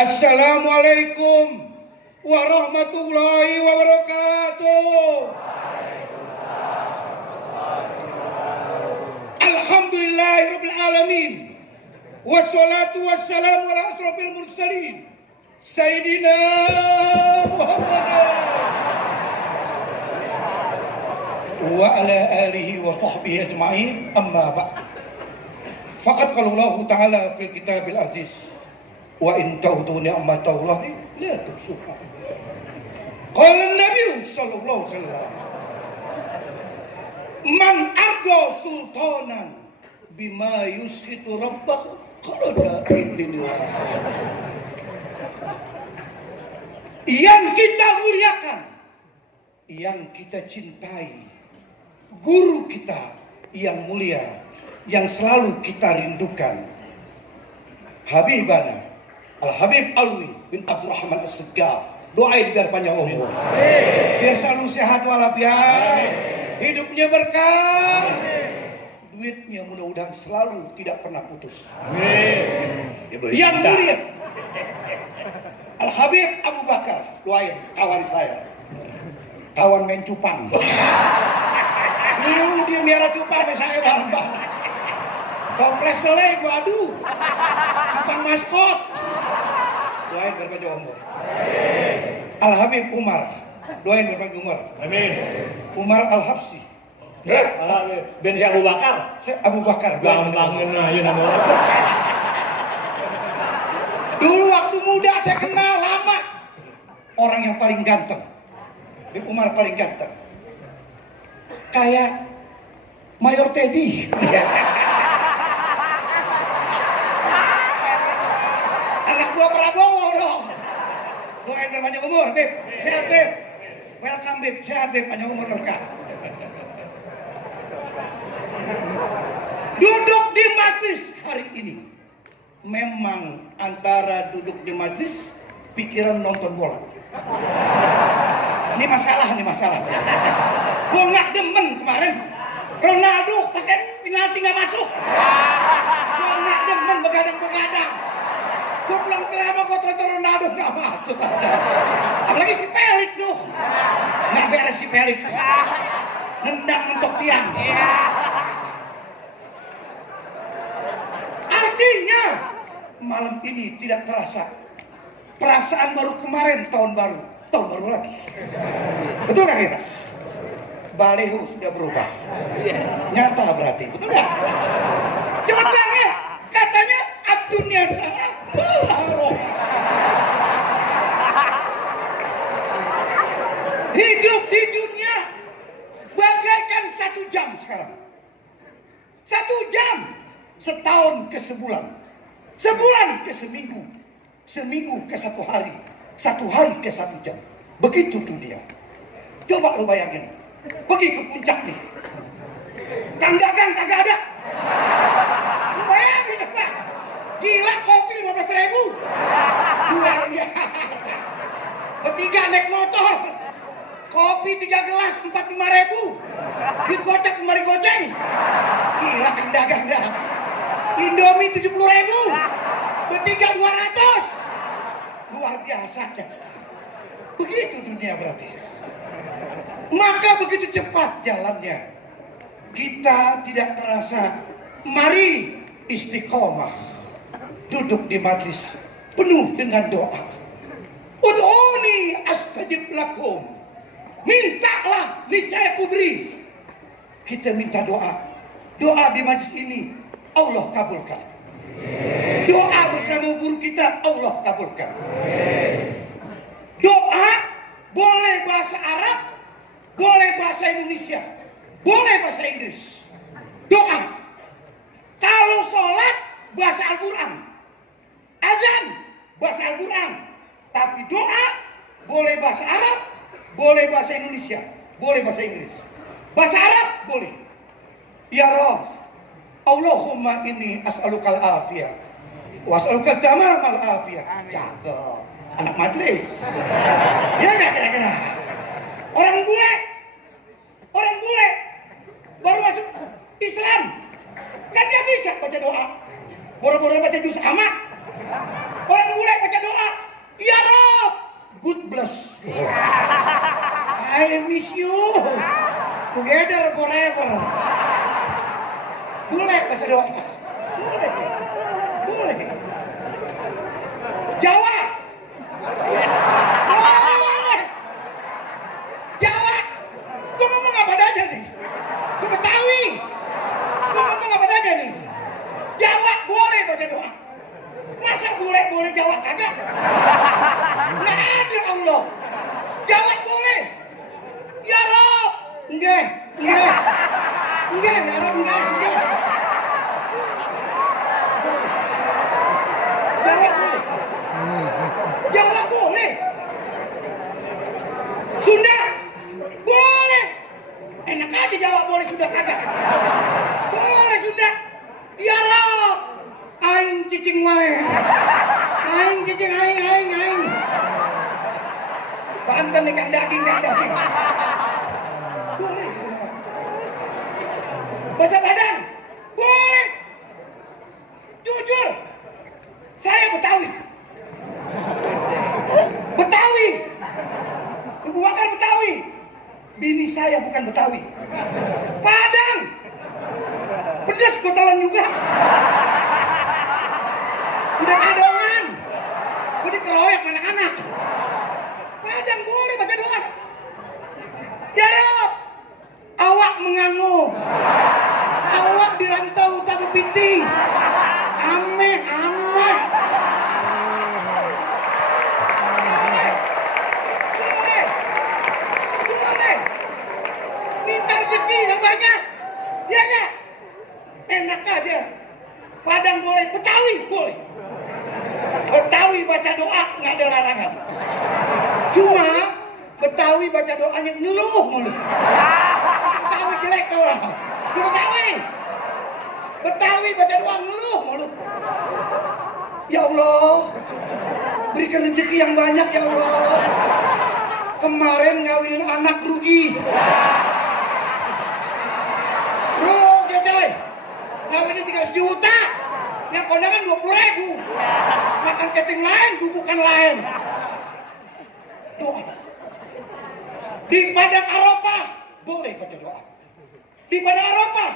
Assalamualaikum warahmatullahi wabarakatuh. Alhamdulillahirabbil alamin. Wassalatu wassalamu ala asrofil mursalin Sayyidina Muhammad wa ala alihi wa sahbihi ajma'in, amma ba'd. Faqad qala Allah Ta'ala fil kitabil aziz, wa in ta'udu ni'matallahi la tuhsuha. Qala an-nabiy sallallahu alaihi wasallam, man arda sultanan bima yusqitu rabbahu qala indillah. Yang kita muliakan, yang kita cintai, guru kita yang mulia, yang selalu kita rindukan, Habibana Al-Habib Alwi bin Abdurrahman As-Segaf. Doain biar panjang umur, biar selalu sehat walafiat, hidupnya berkah, duitnya mudah-mudahan selalu tidak pernah putus. Yang mulia Al-Habib Abu Bakar, doain kawan saya, kawan main cupang. Dia miara cupang sama saya bang. Toples selai gua adu, cupang maskot. Doain berpanjang umur. Al-Habib Umar, doain berpanjang umur. Amin. Umar Al-Habsyi. Ben si Abu Bakar. Abu Bakar. Gampang aja nama. Dulu waktu muda saya kenal lama. Orang yang paling ganteng. Habib Umar paling ganteng. Kayak Mayor Teddy. Anak gua Prabowo dong. Doain berpanjang umur, Beb. Sehat, Beb. Welcome, Beb. Sehat, Beb. Panjang umur berkah. Duduk di majlis hari ini, memang antara duduk di majlis, pikiran nonton bola. Ini masalah. Gua nggak demen kemarin Ronaldo pakai penalti nggak masuk. Gua nggak demen begadang. Gua pulang ke rumah gua tonton Ronaldo nggak masuk. Apalagi si Felix tuh, nggak beres si Felix. Nendang mentok tiang. Artinya malam ini tidak terasa. Perasaan baru kemarin, tahun baru lagi. Betul nggak kita? Baliho sudah berubah. Nyata berarti, betul nggak? Cepat bilang ya, katanya abdunya sama balaroh. Hidup di dunia bagaikan 1 jam sekarang. 1 jam, setahun ke sebulan, sebulan ke seminggu, seminggu ke 1 hari, 1 hari ke 1 jam. Begitu dunia. Coba lu bayangin, pergi ke puncak nih, kang dagang kagak ada. Lu bayangin apa? Gila, kopi 15.000. Luar biasa. Bertiga naik motor, kopi 3 gelas 45.000. Digocek kembali goceng. Gila kang dagang dah. Indomie 70.000. Bertiga 200. Luar biasa ya. Begitu dunia berarti. Maka begitu cepat jalannya. Kita tidak terasa. Mari istiqomah. Duduk di majlis penuh dengan doa. Ud'uni astajib lakum. Mintalah, niscaya kuberi. Kita minta doa. Doa di majlis ini Allah kabulkan. Doa bersama guru kita Allah kabulkan. Doa boleh bahasa Arab, boleh bahasa Indonesia, boleh bahasa Inggris. Doa. Kalau sholat bahasa Al-Quran, azan bahasa Al-Quran. Tapi doa boleh bahasa Arab, boleh bahasa Indonesia, boleh bahasa Inggris. Bahasa Arab boleh. Ya Rabb, Allahumma inni as'alukal afiyah wa as'alukal tamamal afiyah. Cakep. Anak majlis. Ya nggak kira-kira? Orang bule baru masuk Islam, kan dia bisa baca doa. Boro-boro baca juz amma. Orang bule baca doa. miss you. Together forever. Boleh bahasa doa. Boleh. Boleh. Jawa. Boleh. Jawa. Gua ngomong apa aja nih? Gua Betawi. Gua ngomong apa aja nih? Jawa boleh baca doa. Masa boleh Jawa kagak? Nggak ada Allah. Jawa boleh. Ya Rob. Enggak. Ya Rob, enggak. Jawa boleh. Sunda boleh. Enak aja Jawa boleh, Sunda kagak. Boleh Sunda. Ya Rob. Aing cicing wae. Aing cicing aing. Banten ikan daging. Boleh. Bahasa Padang boleh. Jujur, saya Betawi. Ibu Bakar Betawi. Bini saya bukan Betawi. Padang. Pedas gue telan juga. Udah kadongan. Gue dikeroyok anak-anak. Padang boleh baca doa. Ya Rob, awak mengangguk. Awak dirantau tak berpiti. Ame. Boleh. Minta rezeki yang banyak. Ya nggak? Enak aja. Padang boleh, Betawi boleh. Betawi baca doa nggak ada larangan. Cuma Betawi baca doanya ngeluh mulu. Betawi jelek tuh orang. Betawi baca doa ngeluh mulu. Ya Allah, berikan rezeki yang banyak ya Allah. Kemarin ngawinin anak rugi. Rugi coy. Ngawinin 3 juta. Yang kondangan 20.000. Makan catering lain, gubukan lain. Doa. Di Padang Arafah boleh baca doa. Di Padang Arafah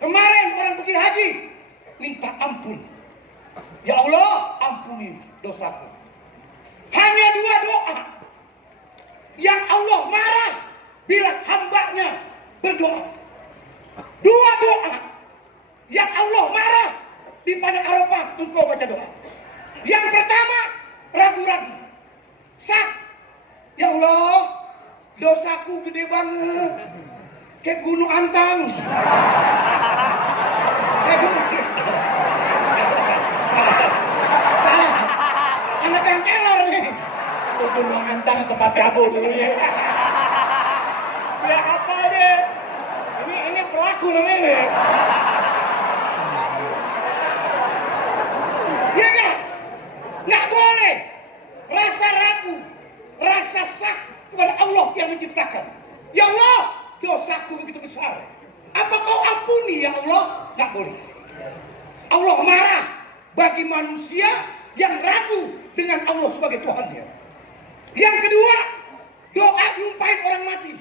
kemarin orang pergi haji minta ampun. Ya Allah, ampuni dosaku. Hanya 2 doa yang Allah marah bila hambanya berdoa. 2 doa yang Allah marah di Padang Arafah engkau baca doa. Yang pertama, ragu-ragu. Ya Allah, dosaku gede banget. Kayak Gunung Antang. Salah. Anak yang kelor nih. Gunung Antang tempat kamu dulunya. Ya apa deh? Ini pelaku namanya. Ya nggak boleh rasa ragu, rasa sak kepada Allah yang menciptakan. Ya Allah, dosaku begitu besar. Apa kau ampuni ya Allah? Nggak boleh. Allah marah bagi manusia yang ragu dengan Allah sebagai Tuhannya. Yang kedua, doa nyumpahin orang mati.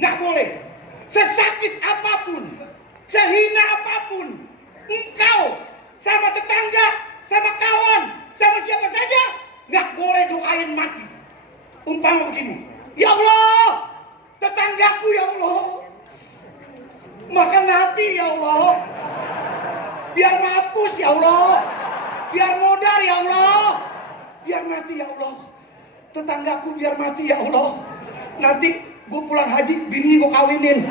Nggak boleh. Sesakit apapun, sehina apapun, engkau sama tetangga, sama kawan, sama siapa saja, nggak boleh doain mati. Umpama begini, ya Allah, tetanggaku ya Allah, makan hati ya Allah, biar mampus ya Allah, biar modar ya Allah, biar mati ya Allah, tetanggaku biar mati ya Allah, nanti gue pulang haji, bini gue kawinin.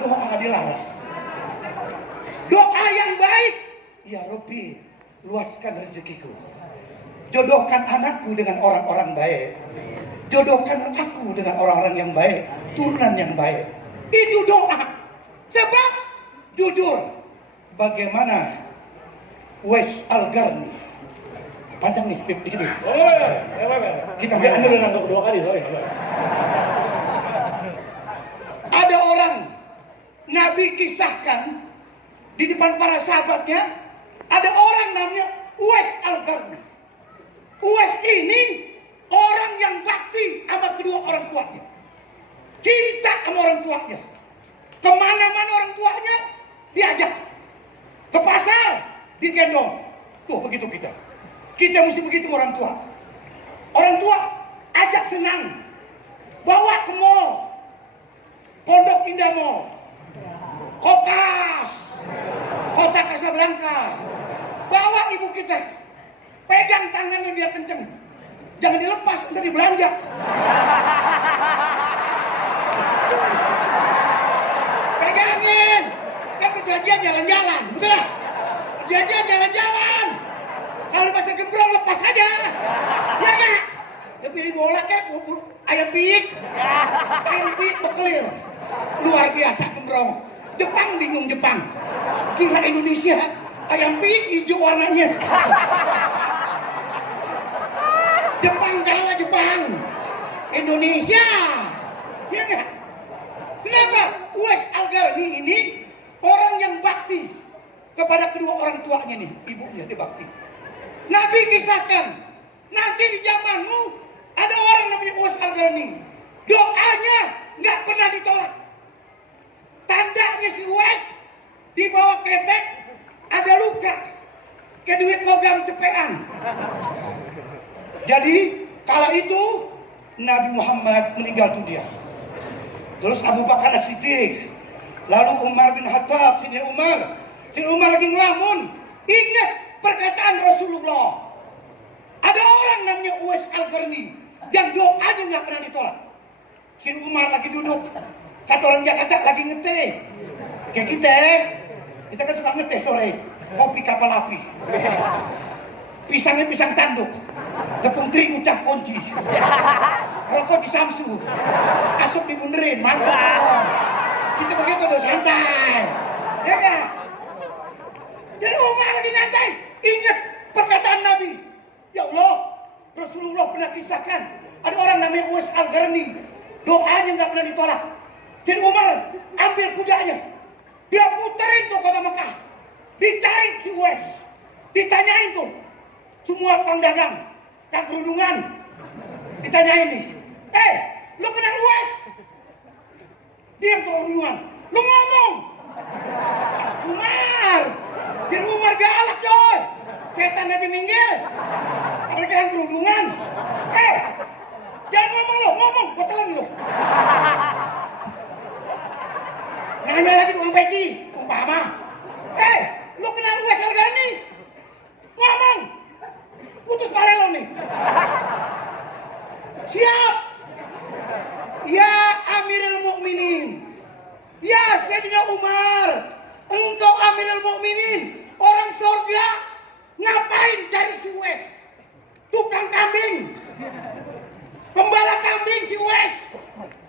Doa dilarang. Doa yang baik, ya Rabbi, luaskan rezekiku. Jodohkan anakku dengan orang-orang baik. Jodohkan aku dengan orang-orang yang baik, turunan yang baik. Itu doa. Sebab jujur, bagaimana Wes Al-Qarni, panjang nih, dikit nih. Kita main untuk 2 kali, sorry. Ada orang Nabi kisahkan di depan para sahabatnya, ada orang namanya Uwais Al-Qarni. Uwais ini orang yang bakti sama kedua orang tuanya. Cinta sama orang tuanya. Kemana-mana orang tuanya diajak. Ke pasar digendong. Tuh begitu kita. Kita mesti begitu orang tua. Orang tua ajak senang. Bawa ke mall. Pondok Indah Mall. Kokas. Kota Kasablanka. Bawa ibu kita. Pegang tangannya biar kenceng. Jangan dilepas, ntar dibelanja. Pegangin. Kan perjanjian jalan-jalan, betul gak? Perjanjian jalan-jalan. Kalau masih gembrong lepas aja. Ya gak? Tapi bola kayak ayam piik. Ayam piik bekelir. Luar biasa gembrong. Jepang bingung Jepang. Kira Indonesia ayam piik hijau warnanya. Jepang kalah Jepang. Indonesia. Ya gak? Kenapa? Uwais Al-Qarni ini orang yang bakti kepada kedua orang tuanya nih, ibunya dia bakti. Nabi kisahkan, nanti di zamanmu ada orang namanya Uwais Al-Qarni. Doanya nggak pernah ditolak. Tandanya si Uwais di bawah ketek ada luka, kayak duit logam cepean. Jadi kala itu Nabi Muhammad meninggal dunia. Terus Abu Bakar As-Siddiq, lalu Umar bin Khattab, Sini Umar lagi ngelamun, ingat perkataan Rasulullah. Ada orang namanya Uwais Al-Qarni yang doanya nggak pernah ditolak. Sini Umar lagi duduk, kata orang Jakarta lagi ngeteh. Kayak kita kan suka ngeteh sore, kopi kapal api, pisangnya pisang tanduk, tepung terigu cap kunci, rokok di Samsu, asup dibunderin, mantap. Kita begitu tuh santai, ya kan? Jadi Umar lagi nyantai, ingat perkataan Nabi. Ya Allah, Rasulullah pernah kisahkan, ada orang namanya Uwais Al-Qarni, doanya nggak pernah ditolak. Jadi Umar ambil kudanya, dia puterin tuh kota Mekah, dicari si Uwais, ditanyain tuh semua tukang dagang, kang kerudungan, ditanyain nih, lu kenal Uwais? Diam tuh kerudungan, lu ngomong. Umar, jadi Umar galak coy, setan aja minggir, apalagi kang kerudungan. Jangan ngomong, gua telan lu. Nanya lagi tukang peci, umpama. Lu kenal Uwais Al-Qarni? Ngomong. Putus pala lo nih. Siap. Ya Amirul Mukminin. Ya Sayyidina Umar. Engkau Amirul Mukminin. Orang surga. Ngapain cari si Uwais? Tukang kambing. Pembala kambing si Uwais.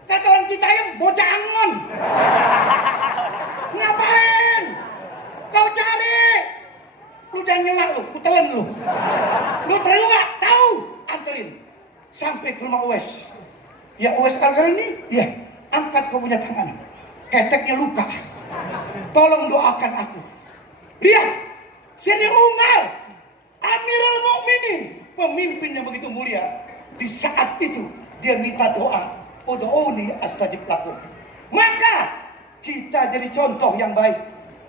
Kata orang kita yang bocah angon. Ngapain? Kau cari. Lu jangan nyelak lu, kutelan lu. Lu terluak, tahu? Anterin. Sampai ke rumah Uwais. Ya Uwais Al-Qarni, ya angkat kau punya tangan. Keteknya luka. Tolong doakan aku. Lihat, Sini Umar, Amirul Mukminin, pemimpin yang begitu mulia. Di saat itu dia minta doa. Ud'uni astajib lakum. Maka kita jadi contoh yang baik.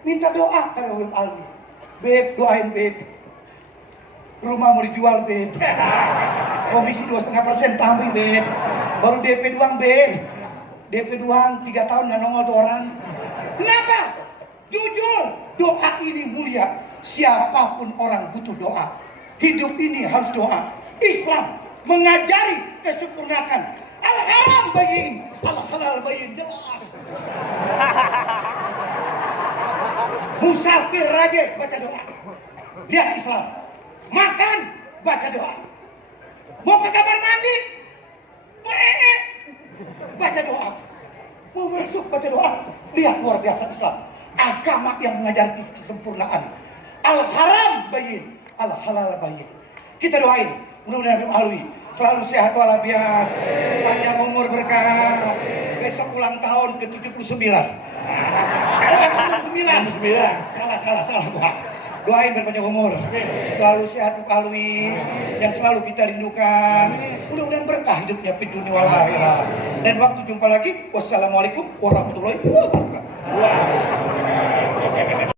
Minta doa karena Ulul Almi. Beb, doain Beb. Rumah mau dijual Beb. Komisi 2,5% tambah Beb. Baru DP doang Beb. DP doang 3 tahun nggak nongol tuh orang. Kenapa? Jujur, doa ini mulia. Siapapun orang butuh doa. Hidup ini harus doa. Islam mengajari kesempurnaan. Al-haram bayin, al-halal bayin, jelas. Musafir rajin baca doa. Lihat Islam. Makan baca doa. Mau ke kamar mandi, mau baca doa. Mau masuk baca doa. Lihat luar biasa Islam. Agama yang mengajari kesempurnaan. Al-haram bayin, al-halal bayin. Kita doain. Mudah-mudahan Habib Alwi selalu sehat walafiat, panjang umur berkah. Besok ulang tahun ke 79. 79. Salah gua. Doain berpanjang umur, selalu sehat Pak Alwi, yang selalu kita rindukan. Mudah-mudahan berkah hidupnya di dunia wal akhirat. Dan waktu jumpa lagi, wassalamualaikum warahmatullahi wabarakatuh.